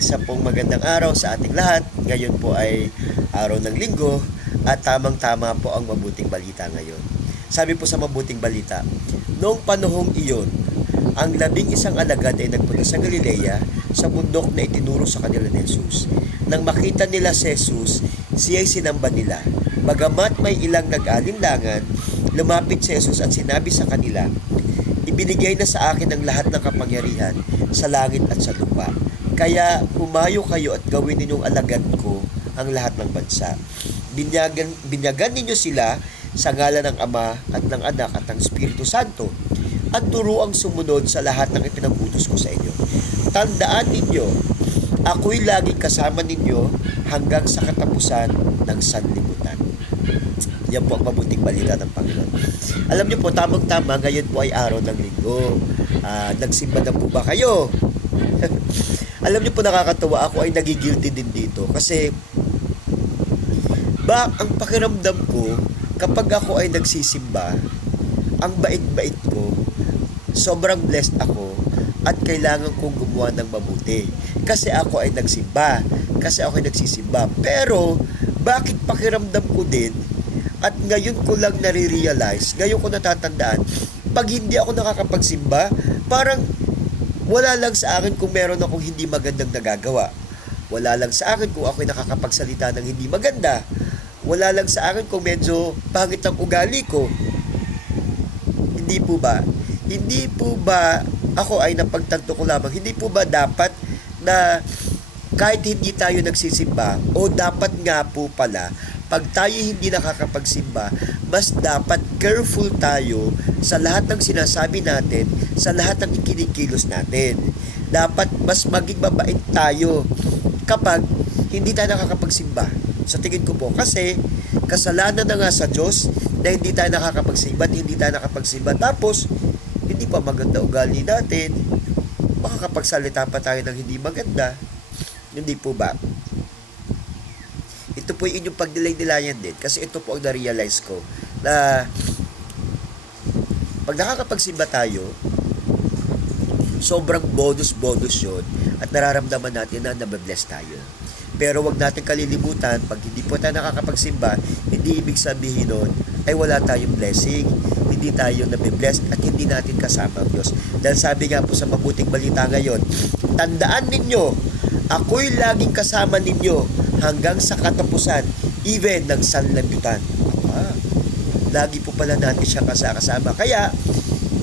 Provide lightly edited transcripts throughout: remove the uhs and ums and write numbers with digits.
Isa pong magandang araw sa ating lahat. Ngayon po ay araw ng linggo at tamang-tama po ang mabuting balita ngayon. Sabi po sa mabuting balita, noong panahong iyon, ang 11 alagad ay nagpunta sa Galilea sa bundok na itinuro sa kanila ni Jesus. Nang makita nila si Jesus, siya'y sinamba nila. Bagamat may ilang nag-alinlangan, lumapit si Jesus at sinabi sa kanila, ibinigay na sa akin ang lahat ng kapangyarihan sa langit at sa lupa. Kaya humayo kayo at gawin ninyong alagad ko ang lahat ng bansa. Binyagan ninyo sila sa ngalan ng Ama at ng Anak at ng Espiritu Santo at turuang sumunod sa lahat ng ipinagutos ko sa inyo. Tandaan ninyo, ako'y laging kasama ninyo hanggang sa katapusan ng sanlibutan. Yan po ang mabuting balita ng Panginoon. Alam niyo po, tamang-tama, ngayon po ay araw ng linggo. Nagsimba na po ba kayo? Alam niyo po, nakakatawa, ako ay nagigilty din dito. Kasi, ang pakiramdam ko, kapag ako ay nagsisimba, ang bait-bait ko, sobrang blessed ako, at kailangan kong gumawa ng mabuti. Kasi ako ay nagsimba. Kasi ako ay nagsisimba. Pero, bakit pakiramdam ko din, at ngayon ko lang nare-realize, ngayon ko natatandaan, pag hindi ako nakakapagsimba, parang wala lang sa akin kung meron akong hindi magandang nagagawa. Wala lang sa akin kung ako'y nakakapagsalita ng hindi maganda. Wala lang sa akin kung medyo pangit ang ugali ko. Hindi po ba? Hindi po ba ako ay napagtanto ko lamang, hindi po ba dapat na kahit hindi tayo nagsisimba, o dapat nga po pala, pag tayo hindi nakakapagsimba, mas dapat careful tayo sa lahat ng sinasabi natin, sa lahat ng ikinikilos natin. Dapat mas maging mabait tayo kapag hindi tayo nakakapagsimba. Sa tingin ko po, kasi kasalanan na nga sa Diyos na hindi tayo nakakapagsimba at hindi tayo nakapagsimba. Tapos, hindi pa maganda ugali natin, makakapagsalita pa tayo ng hindi maganda. Hindi po ba? Ito po yung inyong pagdilay-dilayan din. Kasi ito po ang na-realize ko na pag nakakapagsimba tayo, sobrang bonus yun at nararamdaman natin na nababless tayo. Pero wag natin kalilimutan, pag hindi po tayo nakakapagsimba, hindi ibig sabihin nun ay wala tayong blessing, hindi tayo nabibless at hindi natin kasama ang Diyos. Dahil sabi nga po sa mabuting balita ngayon, tandaan ninyo, ako'y laging kasama ninyo hanggang sa katapusan, even ng sanlibutan. Lagi po pala natin siya kasama. Kaya,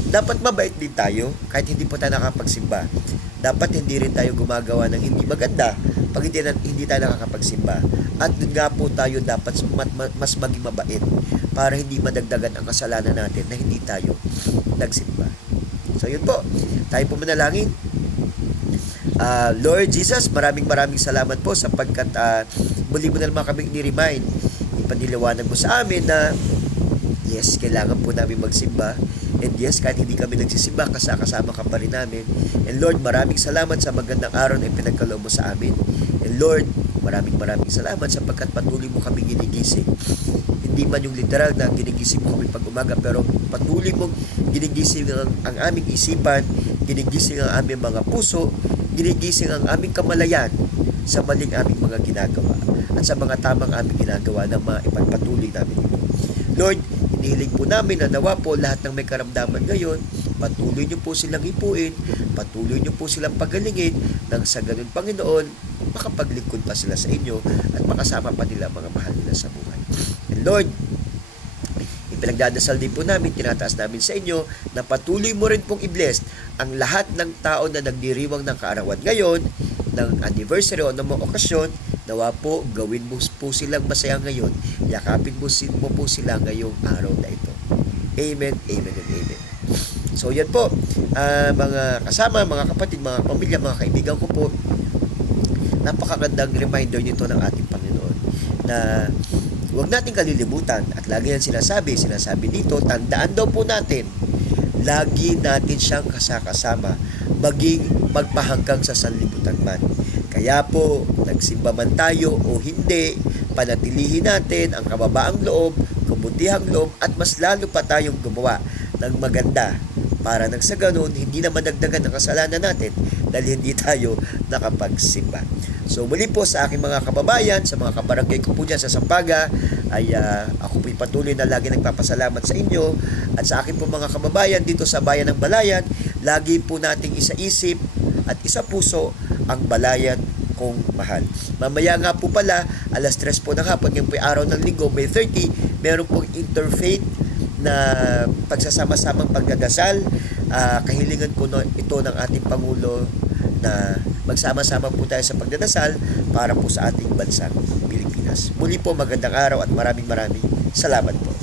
dapat mabait din tayo kahit hindi po tayo nakapagsimba. Dapat hindi rin tayo gumagawa ng hindi maganda pag hindi tayo nakakapagsimba. At dun nga po tayo dapat mas maging mabait para hindi madagdagan ang kasalanan natin na hindi tayo nagsimba. So yun po, tayo po manalangin. Lord Jesus, maraming salamat po sapagkat muli mo na naman kaming ni-remind, ipaniliwanag mo sa amin na yes, kailangan po namin magsimba. And yes, kahit hindi kami nagsisimba, kasama ka pa rin namin. And Lord, maraming salamat sa magandang araw na ipinagkaloob mo sa amin. And Lord, maraming salamat sapagkat patuloy mo kami ginigising. Hindi man yung literal na ginigising mo kami pag umaga, pero patuloy mong ginigising ang aming isipan, ginigising ang aming mga puso, ginigising ang aming kamalayan sa maling aming mga ginagawa at sa mga tamang aming ginagawa na maipagpatuloy namin ito. Lord, hinihiling po namin na nawa po lahat ng may karamdaman ngayon, patuloy niyo po silang hipuin, patuloy niyo po silang pagalingin, nang sa ganun, Panginoon, makapaglingkod pa sila sa inyo at makasama pa nila mga mahal nila sa buhay. And Lord, ipinagdadasal din po namin, tinataas namin sa inyo na patuloy mo rin pong i-bless ang lahat ng tao na nagdiriwang ng kaarawan ngayon, ng anniversary o ng mga okasyon. Nawa po, gawin mo po silang masaya ngayon. Yakapin mo po sila ngayong araw na ito. Amen, amen, and amen. So yan po, mga kasama, mga kapatid, mga pamilya, mga kaibigan ko po, napakagandang reminder nito ng ating Panginoon na huwag natin kalilimutan at lagi yan sinasabi dito, tandaan daw po natin, lagi natin siyang kasama, maging magpahanggang sa sanlibutan man. Kaya po, nagsimba man tayo o hindi, panatilihin natin ang kababaang loob, kabutihang loob, at mas lalo pa tayong gumawa ng maganda para nang sa ganun, hindi na madagdagan ang kasalanan natin, dahil hindi tayo nakapagsimba. So muli po sa aking mga kababayan, sa mga kabarangay ko po dyan sa Sampaga, ay ako po'y patuloy na lagi nagpapasalamat sa inyo at sa aking po mga kababayan dito sa Bayan ng Balayan, lagi po nating isaisip at isa puso ang Balayan kong mahal. Mamaya nga po pala, alas 3 po ng hapon, yung po araw ng linggo, May 30, meron pong interfaith na pagsasama-samang pagdadasal. Kahilingan po ito ng ating Pangulo na magsama-sama po tayo sa pagdadasal para po sa ating bansang Pilipinas. Muli po, magandang araw at maraming salamat po.